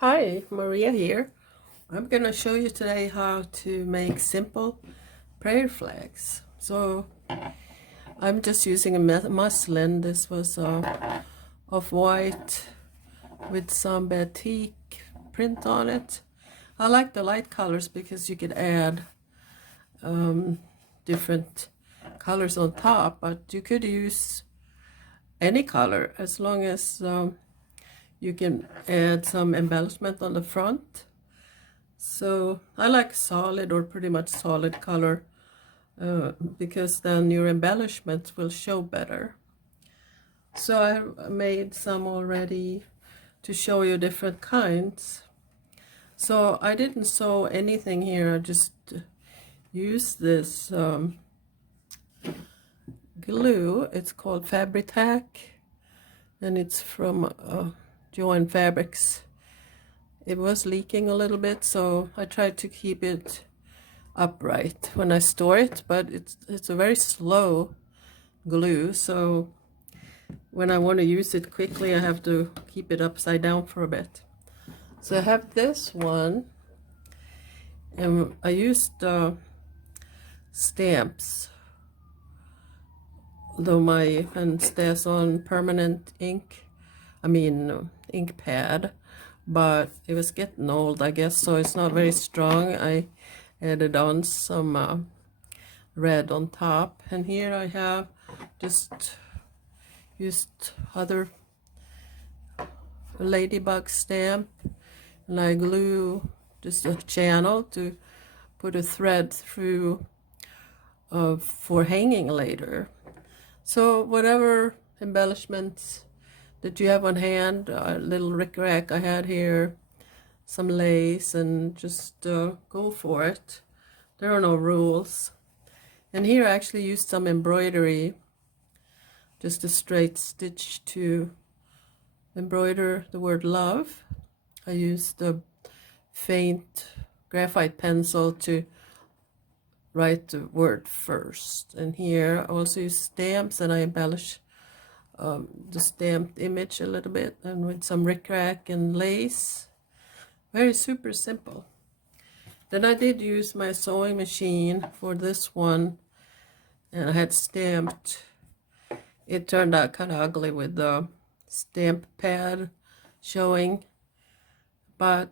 Hi, Maria here. I'm gonna show you today how to make simple prayer flags. So I'm just using a muslin. This was of white with some batik print on it. I like the light colors because you could add different colors on top, but you could use any color as long as you can add some embellishment on the front. So I like solid or pretty much solid color because then your embellishments will show better. So I made some already to show you different kinds. So I didn't sew anything here, I just used this glue. It's called Fabri-Tac and it's from Joann Fabrics. It was leaking a little bit, so I tried to keep it upright when I store it, but it's a very slow glue, so when I want to use it quickly I have to keep it upside down for a bit. So I have this one, and I used stamps, though my pen stays on permanent ink, ink pad, but it was getting old, I guess, so it's not very strong. I added on some red on top, and here I have just used other ladybug stamp, and I glue just a channel to put a thread through for hanging later. So whatever embellishments that you have on hand, a little rickrack I had here, some lace, and just go for it. There are no rules. And here I actually used some embroidery, just a straight stitch to embroider the word love. I used a faint graphite pencil to write the word first. And here I also use stamps, and I embellish the stamped image a little bit, and with some rickrack and lace. Very super simple. Then I did use my sewing machine for this one, and I had stamped. It turned out kind of ugly with the stamp pad showing, but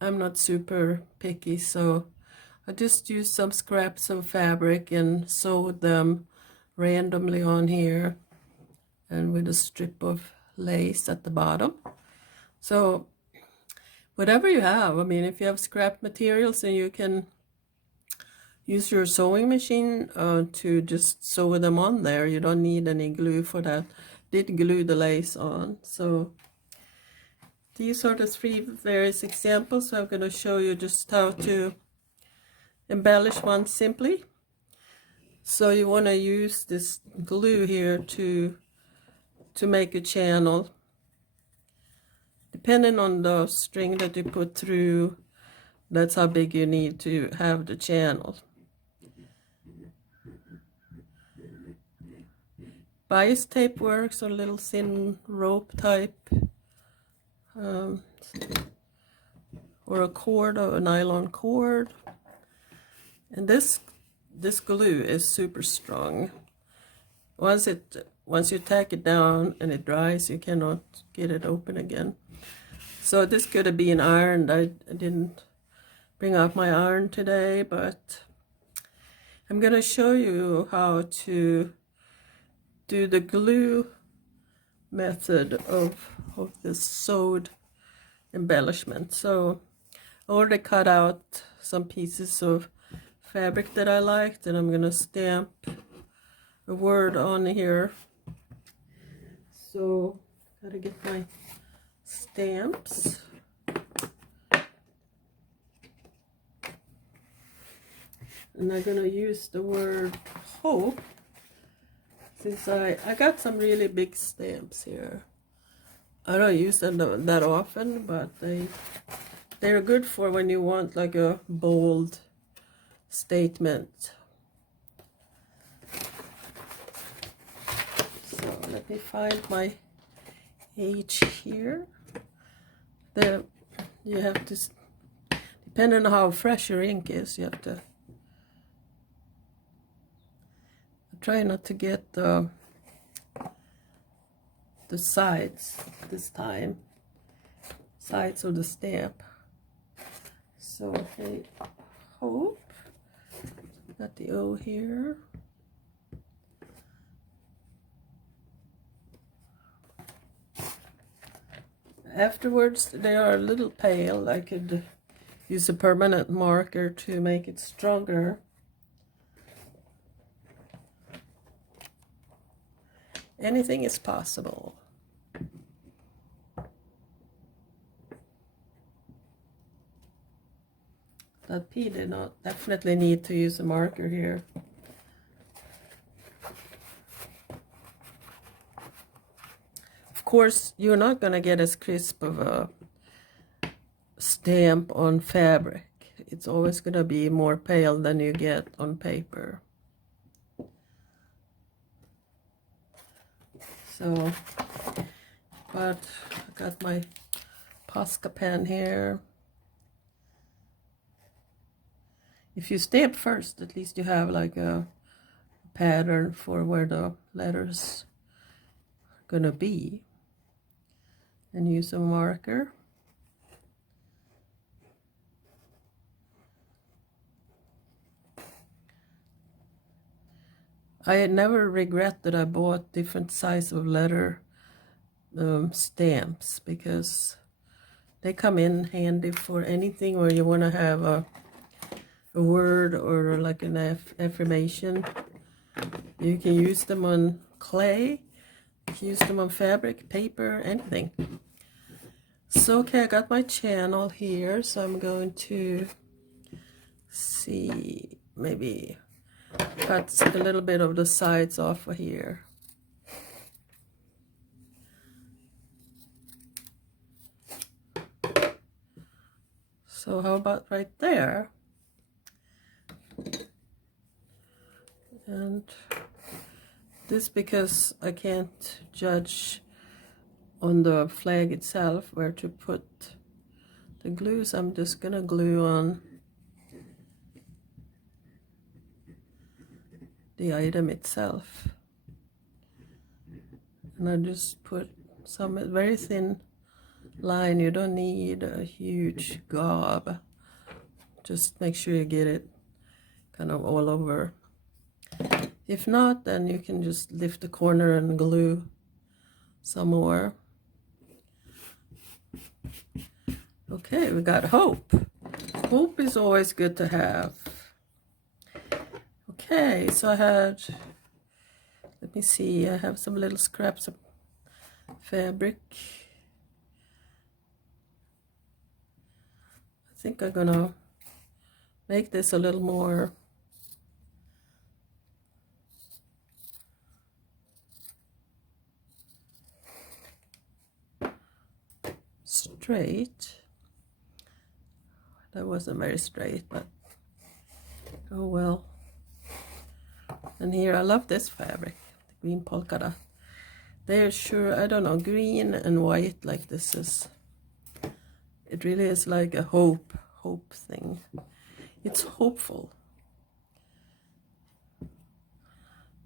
I'm not super picky, so I just used some scraps of fabric and sewed them randomly on here, and with a strip of lace at the bottom. So whatever you have, if you have scrap materials, and you can use your sewing machine to just sew them on there. You don't need any glue for that. Did glue the lace on. So these are the three various examples. So I'm going to show you just how to embellish one simply. So you want to use this glue here to make a channel. Depending on the string that you put through, that's how big you need to have the channel. Bias tape works, or a little thin rope type, or a cord, or a nylon cord. And this glue is super strong. Once you tack it down and it dries, you cannot get it open again. So this could have been ironed. I didn't bring out my iron today, but I'm going to show you how to do the glue method of this sewed embellishment. So I already cut out some pieces of fabric that I liked, and I'm going to stamp a word on here. So gotta get my stamps. And I'm gonna use the word hope, since I got some really big stamps here. I don't use them that often, but they're good for when you want like a bold statement. So let me find my H here. The you have to, depending on how fresh your ink is, you have to try not to get the sides this time, sides of the stamp. So hey, hope, got the O here. Afterwards, they are a little pale. I could use a permanent marker to make it stronger. Anything is possible. That P did not definitely need to use a marker here. Of course, you're not going to get as crisp of a stamp on fabric. It's always going to be more pale than you get on paper. So, but I got my Posca pen here. If you stamp first, at least you have like a pattern for where the letters are going to be. And use a marker. I never regret that I bought different size of letter stamps, because they come in handy for anything where you want to have a word or like an affirmation. You can use them on clay, you can use them on fabric, paper, anything. So okay, I got my channel here, so I'm going to see, maybe cut a little bit of the sides off of here. So how about right there? And this, because I can't judge on the flag itself where to put the glue, so I'm just gonna glue on the item itself. And I just put some very thin line. You don't need a huge gob. Just make sure you get it kind of all over. If not, then you can just lift the corner and glue some more. Okay, we got hope. Hope is always good to have. Okay, so I had, let me see, I have some little scraps of fabric. I think I'm gonna make this a little more straight. That wasn't very straight, but oh well. And here, I love this fabric, the green polka dot. They're sure, I don't know, green and white like this is, it really is like a hope thing. It's hopeful.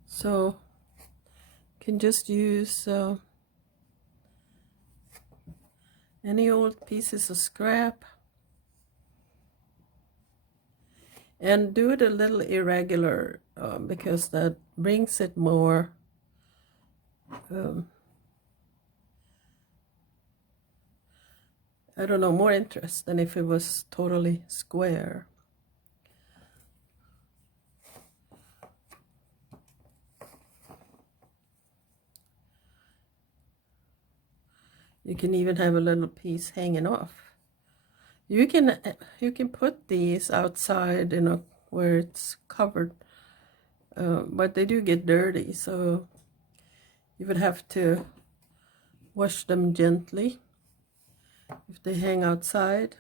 So, you can just use any old pieces of scrap. And do it a little irregular, because that brings it more I don't know, more interest than if it was totally square. You can even have a little piece hanging off. You can put these outside, you know, where it's covered, but they do get dirty, so you would have to wash them gently if they hang outside.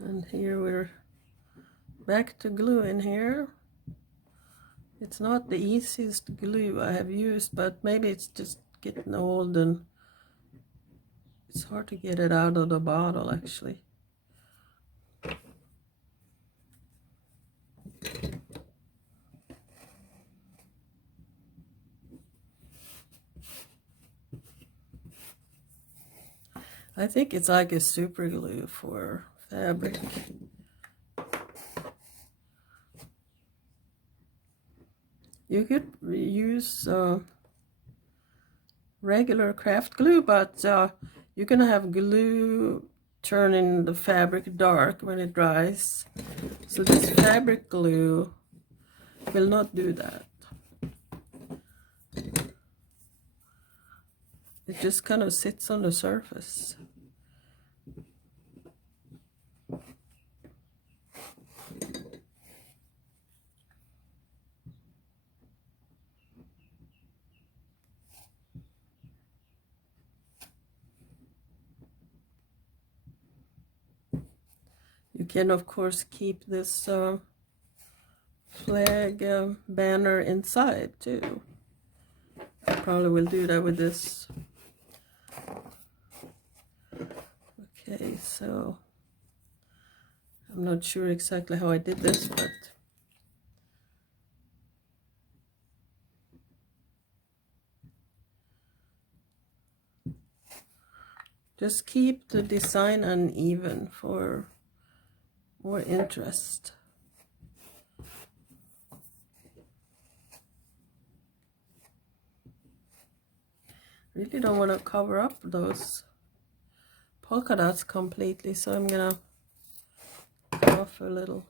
And here we're back to gluing here. It's not the easiest glue I have used, but maybe it's just getting old and it's hard to get it out of the bottle actually. I think it's like a super glue for fabric. You could use regular craft glue, but you're gonna have glue turning the fabric dark when it dries. So this fabric glue will not do that. It just kind of sits on the surface. You can of course keep this flag banner inside too. I probably will do that with this. Okay, so I'm not sure exactly how I did this, but just keep the design uneven for more interest. Really don't want to cover up those polka dots completely, so I'm gonna cut off a little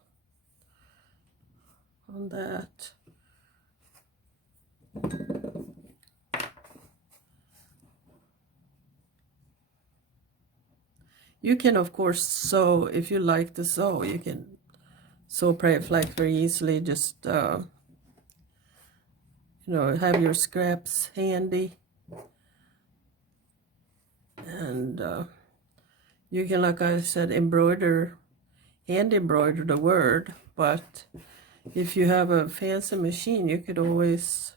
on that. You can of course sew if you like to sew. You can sew pride flag very easily. Just you know, have your scraps handy, and you can, like I said, embroider, hand embroider the word. But if you have a fancy machine, you could always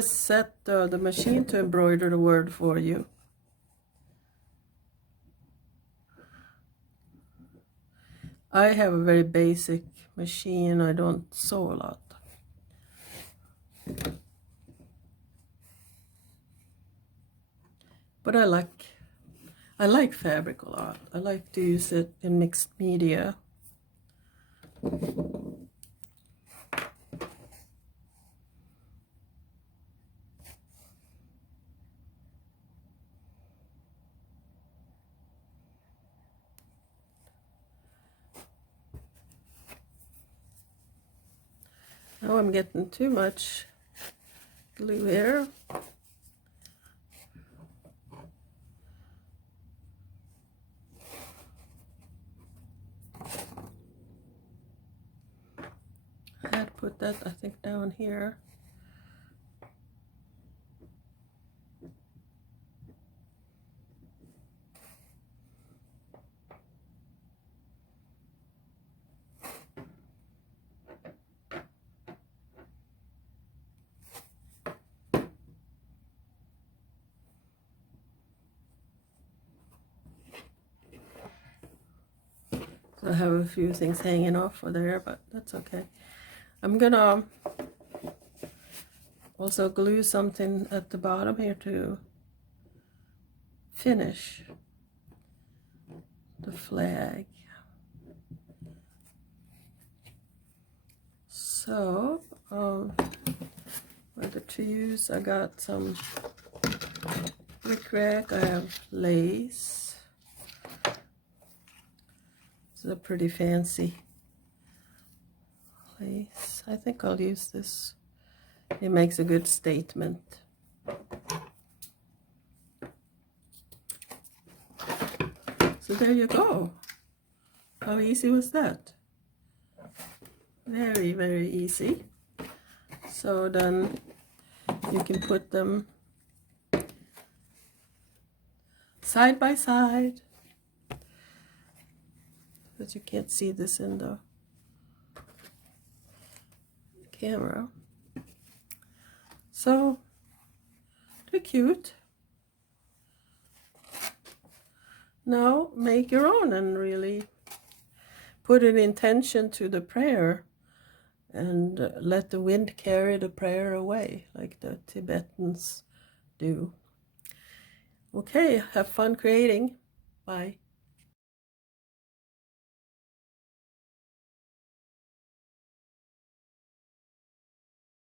set the machine to embroider the word for you. I have a very basic machine. I don't sew a lot. But I like fabric a lot. I like to use it in mixed media. Now I'm getting too much glue here. I had put that, I think, down here. I have a few things hanging off of there, but that's okay. I'm gonna also glue something at the bottom here to finish the flag. So, whether to use, I got some rickrack, I have lace. This is a pretty fancy lace. I think I'll use this. It makes a good statement. So there you go. How easy was that? Very, very easy. So then you can put them side by side, but you can't see this in the camera. So they're cute. Now make your own and really put an intention to the prayer, and let the wind carry the prayer away, like the Tibetans do. Okay, have fun creating. Bye.